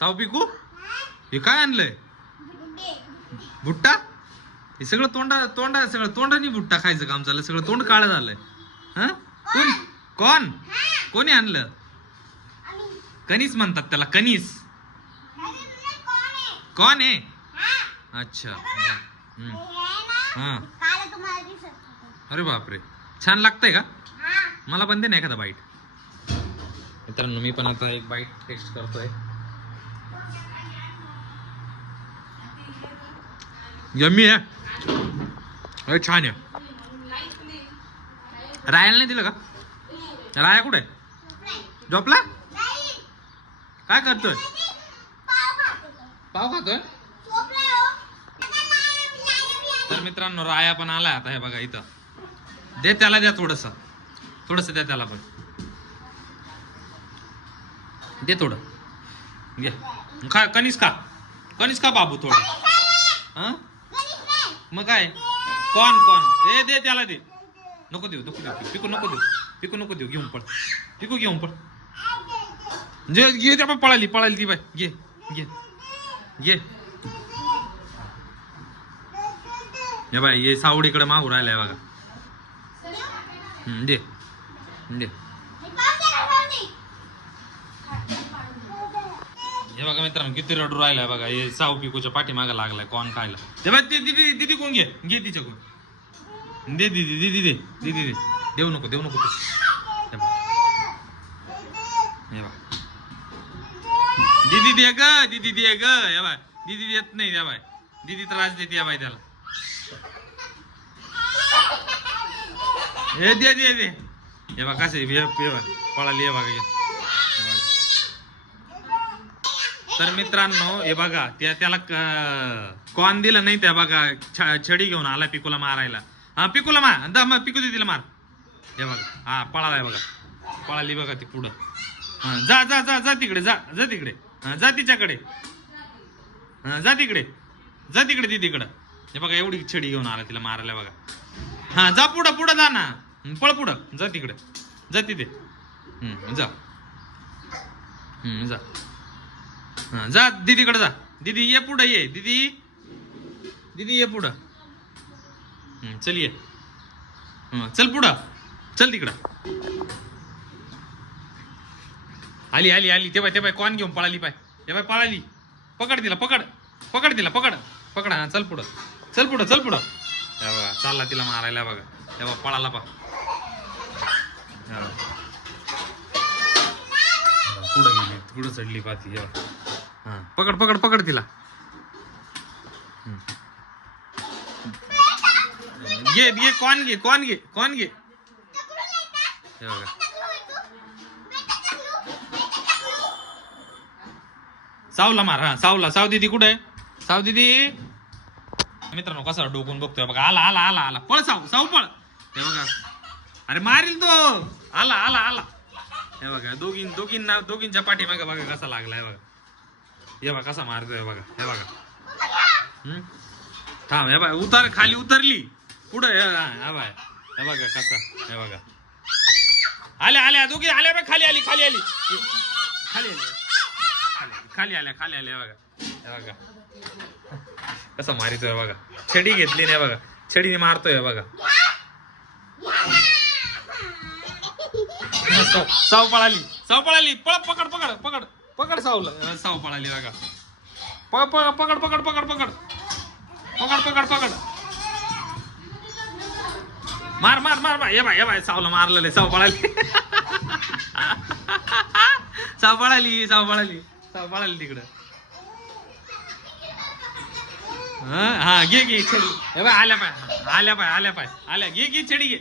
साव पिकू हे काय आणलंय भुट्टा हे सगळं तोंडा सगळं तोंडाने भुट्टा खायचं काम चाललं सगळं तोंड काळं झालंय हा कोण कोणी आणलं कणीस म्हणतात त्याला कणीस कोण आहे अच्छा हा अरे बापरे छान लागतंय का मला पण दे ना एखादा बाईट मित्रांनो मी पण आता एक बाईट टेस्ट करतोय यम्मी आहे छान आहे रायाला नाही दिलं का राया कुठे झोपला काय करतोय पाव खातोय तर मित्रांनो राया पण आलाय आता हे बघा इथं दे त्याला द्या थोडस द्या त्याला पण दे थोडं घे खा कणीस खा बाबू थोडं मग काय कोण दे त्याला दे नको देऊ पिकू नको देऊ घेऊन पळ जे घे त्या पळाली ती बाय घे हे बाय ये सावडीकडे मागू राहिलाय बघा दे हे बघा मित्रांनो किती रडू राहिलाय बघा हे साव पिकूच्या पाठीमागे लागलाय कोण खायला ते बाय दीदी कोण घे तिच्याकडून दे दीदी देऊ नको हे बघ दीदी दे ग हे बाय दीदी देत नाही या बाय दीदी त्रास देते या बाय त्याला हे दे हे बघ कसे पळाली हे बघा तर मित्रांनो हे बघा त्याला कॉन दिलं नाही त्या बघा छडी घेऊन आला पिकूला मारायला हा पिकूला मार पिकू दे तिला मार हे बघा हा पळालाय बघा पळाली बघा ती पुढं हा जा तिकडे जा तिकडे जा तिच्याकडे जा तिकडे दीदीकडं हे बघा एवढी छडी घेऊन आला तिला मारायला बघा हा जा पुढं जा ना पळ पुढं जा तिकडे जा तिथे जा जा दीदीकडे जा दीदी ये पुढं ये दीदी ये पुढं चल ये चल पुढं चल तिकडं आली ते बाय कोण घेऊन पळाली पाय ते बाय पळाली पकड तिला पकड हा चल पुढं तेव्हा चालला तिला मारायला बघा तेव्हा पळाला पुढं गेली पुढं चढली पाती हा पकड तिला घे कोण घे बघा सावला मार हा साव दीदी कुठे साव दीदी मित्रांनो कसा डोकून बघतोय बघा आला पळ साव पळ हे बघा अरे मारील तो आला हे बघा दोघींच्या पाठीमागे बघा कसा लागलाय बघा हे बघा कसा मारतोय बघा हे बघा थांब हे बघा खाली उतरली पुढे हे बघा कसा हे बघा आल्या दोघी आल्या बघ खाली आली बघा हे बघा कसा मारितोय बघा छडी घेतली नाही बघा छडीने मारतोय बघा साव पळाली पकड साव पळाली बघा पकड मार ये बाय सावला मारलेलं साव पळाली तिकडं हा घे छडी हे बाय आल्या पाय घे छडी घे